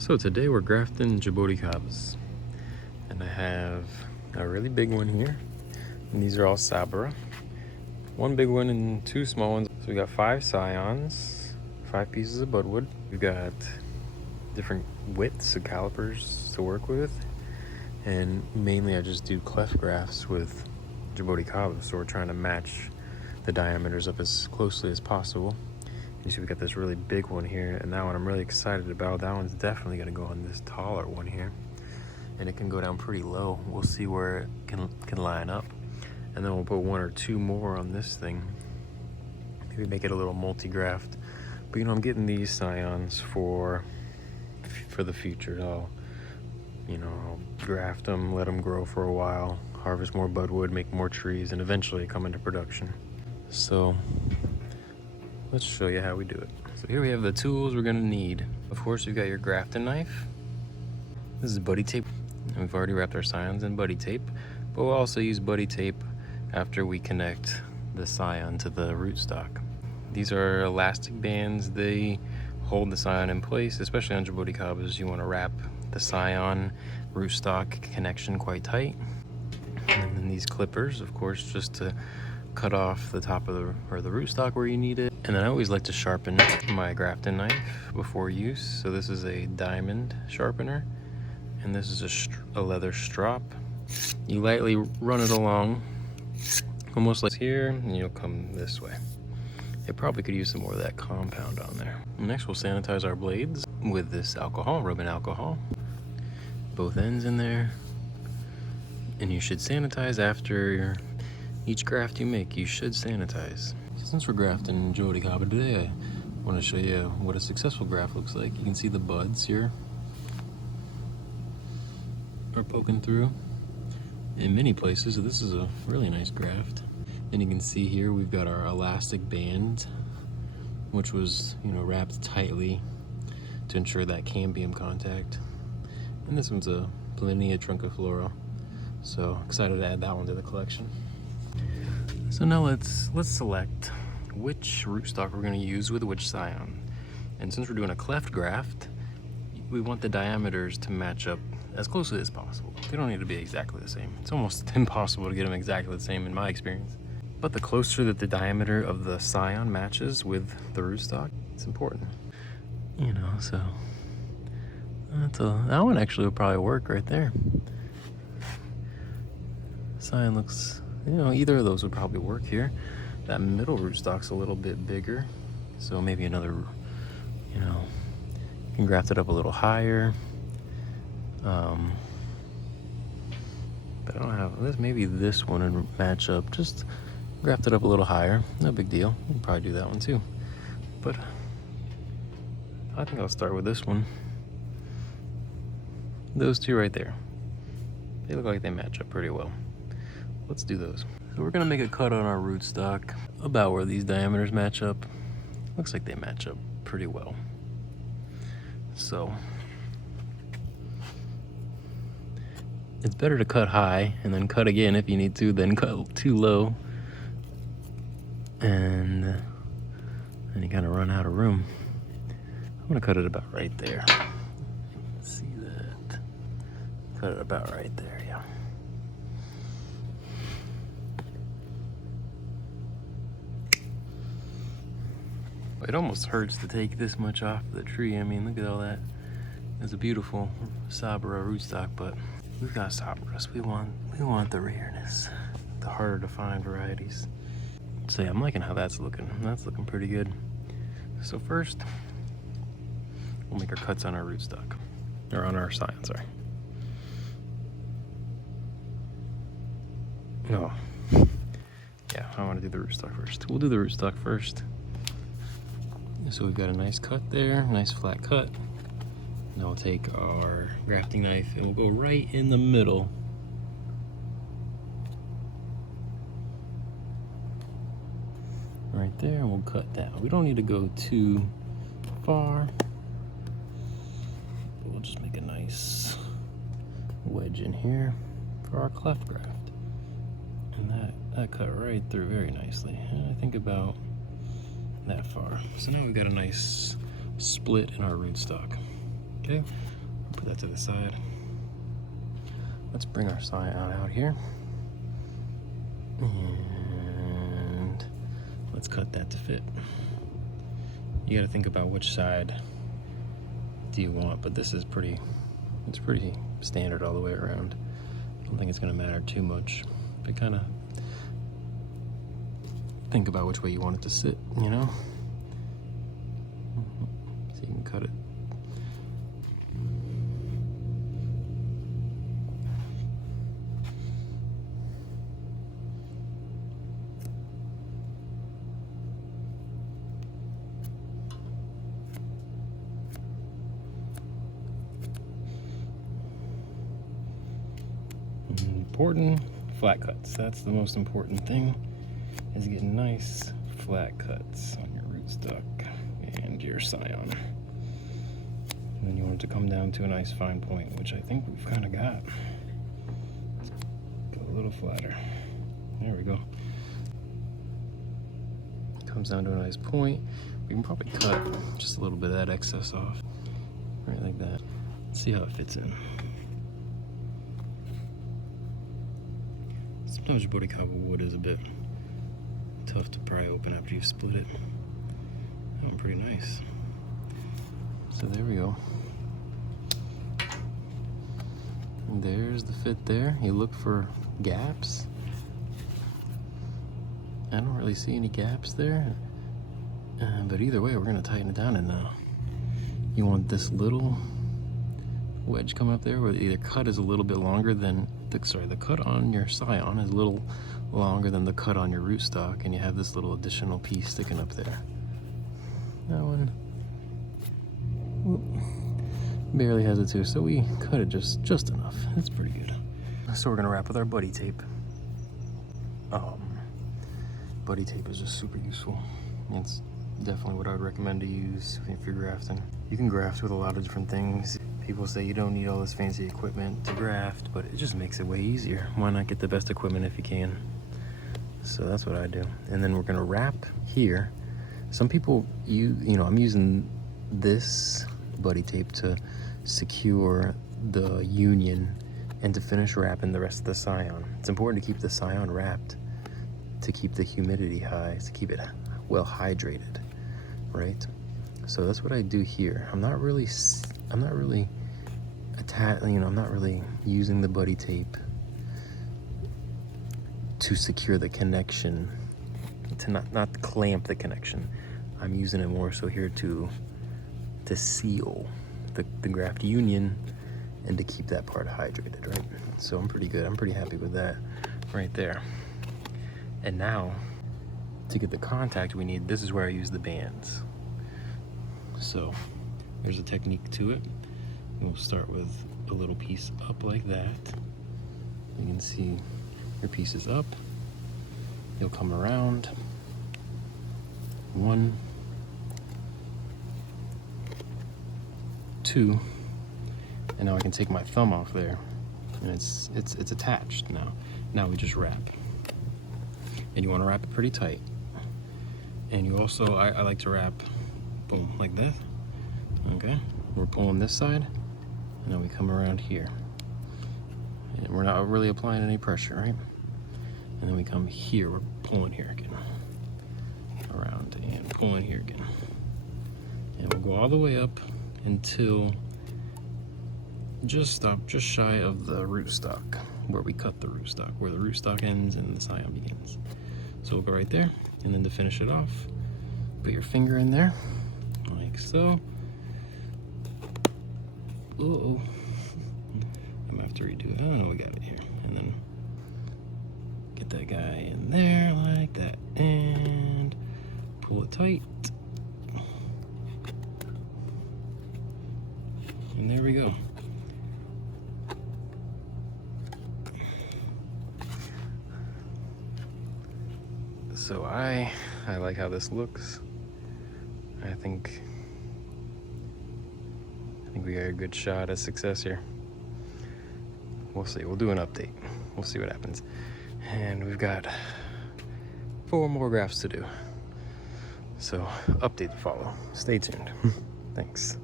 So today we're grafting Jaboticabas, and I have a really big one here, and these are all sabara. One big one and two small ones. So we got 5 Scions, 5 pieces of budwood. We've got different widths of calipers to work with, and mainly I just do cleft grafts with Jaboticaba, so we're trying to match the diameters up as closely as possible. You see we got this really big one here, and that one I'm really excited about. That one's definitely going to go on this taller one here, and it can go down pretty low. We'll see where it can line up, and then we'll put 1 or 2 more on this thing. Maybe make it a little multi-graft. But you know, I'm getting these Scions for the future. I'll graft them, let them grow for a while, harvest more budwood, make more trees, and eventually come into production. So let's show you how we do it. So here we have the tools we're gonna need. Of course, you've got your grafting knife. This is buddy tape. And we've already wrapped our Scions in buddy tape, but we'll also use buddy tape after we connect the Scion to the rootstock. These are elastic bands. They hold the Scion in place, especially on Jaboticabas. You wanna wrap the Scion rootstock connection quite tight. And then these clippers, of course, just to cut off the top of the rootstock where you need it. And then I always like to sharpen my grafting knife before use. So this is a diamond sharpener, and this is a leather strop. You lightly run it along, almost like here, and you'll come this way. It probably could use some more of that compound on there. Next, we'll sanitize our blades with this alcohol, rubbing alcohol. Both ends in there. And you should sanitize after each graft you make. You should sanitize. Since we're grafting Jaboticaba today, I want to show you what a successful graft looks like. You can see the buds here are poking through in many places. So this is a really nice graft. And you can see here we've got our elastic band, which was, wrapped tightly to ensure that cambium contact. And this one's a plinia trunciflora. So excited to add that one to the collection. So now let's select which rootstock we're going to use with which Scion. And since we're doing a cleft graft, we want the diameters to match up as closely as possible. They don't need to be exactly the same. It's almost impossible to get them exactly the same in my experience. But the closer that the diameter of the Scion matches with the rootstock, it's important. So that one actually would probably work right there. Scion looks, either of those would probably work here. That middle rootstock's a little bit bigger, so maybe another, you can graft it up a little higher. But I don't have this. Maybe this one would match up. Just graft it up a little higher. No big deal. You can probably do that one too. But I think I'll start with this one. Those two right there. They look like they match up pretty well. Let's do those. So we're gonna make a cut on our rootstock about where these diameters match up. Looks like they match up pretty well. So it's better to cut high and then cut again if you need to, then cut too low. And then you kind of run out of room. I'm gonna cut it about right there. See that? Cut it about right there, yeah. It almost hurts to take this much off the tree. I mean, look at all that. It's a beautiful sabara rootstock, but we've got sabaras. We want the rareness, the harder to find varieties. So yeah, I'm liking how that's looking. That's looking pretty good. So first, we'll make our cuts on our rootstock, or on our Scion, sorry. Oh, yeah, I want to do the rootstock first. We'll do the rootstock first. So we've got a nice cut there, nice flat cut. Now we'll take our grafting knife and we'll go right in the middle. Right there, and we'll cut down. We don't need to go too far. We'll just make a nice wedge in here for our cleft graft. And that cut right through very nicely. And I think about that far. So now we've got a nice split in our rootstock. Okay, put that to the side. Let's bring our Scion out here. And let's cut that to fit. You gotta think about which side do you want, but this is it's pretty standard all the way around. I don't think it's gonna matter too much. But kind of think about which way you want it to sit, you know? So you can cut it. Important flat cuts. That's the most important thing, is getting nice flat cuts on your rootstock and your Scion. And then you want it to come down to a nice fine point, which I think we've kind of got. Go a little flatter. There we go. Comes down to a nice point. We can probably cut just a little bit of that excess off, right like that. Let's see how it fits in. Sometimes Jaboticaba wood is a bit tough to pry open after you've split it. That one pretty nice. So there we go. And there's the fit there. You look for gaps. I don't really see any gaps there. But either way, we're gonna tighten it down, and you want this little wedge come up there where either cut is a little bit longer than the cut on your Scion is a little longer than the cut on your rootstock, and you have this little additional piece sticking up there. That one barely has it too, so we cut it just enough. It's pretty good. So we're gonna wrap with our buddy tape. Buddy tape is just super useful. It's definitely what I would recommend to use if you're grafting. You can graft with a lot of different things. People say you don't need all this fancy equipment to graft, but it just makes it way easier. Why not get the best equipment if you can? So that's what I do. And then we're gonna wrap here. Some people, you know, I'm using this buddy tape to secure the union and to finish wrapping the rest of the Scion. It's important to keep the Scion wrapped to keep the humidity high, to keep it well hydrated, right? So that's what I do here. I'm not really using the buddy tape to secure the connection, to not clamp the connection. I'm using it more so here to seal the graft union and to keep that part hydrated, right? So I'm pretty good. I'm pretty happy with that right there. And now, to get the contact we need, this is where I use the bands. So there's a technique to it. We'll start with a little piece up like that. You can see your piece is up. You'll come around. 1, 2, and now I can take my thumb off there, and it's attached now. Now we just wrap, and you want to wrap it pretty tight. And you also, I like to wrap, boom, like that. Okay, we're pulling this side, and then we come around here, and we're not really applying any pressure, right? And then we come here, we're pulling here again, around and pulling here again, and we'll go all the way up until just shy of the rootstock, where we cut the rootstock, where the rootstock ends and the Scion begins. So we'll go right there, and then to finish it off, put your finger in there, like so. Uh-oh. I'm gonna have to redo it. Oh no, we got it here. And then get that guy in there like that, and pull it tight. And there we go. So I like how this looks. I think we got a good shot at success here. We'll see. We'll do an update. We'll see what happens. And we've got 4 more grafts to do. So update to follow. Stay tuned. Thanks.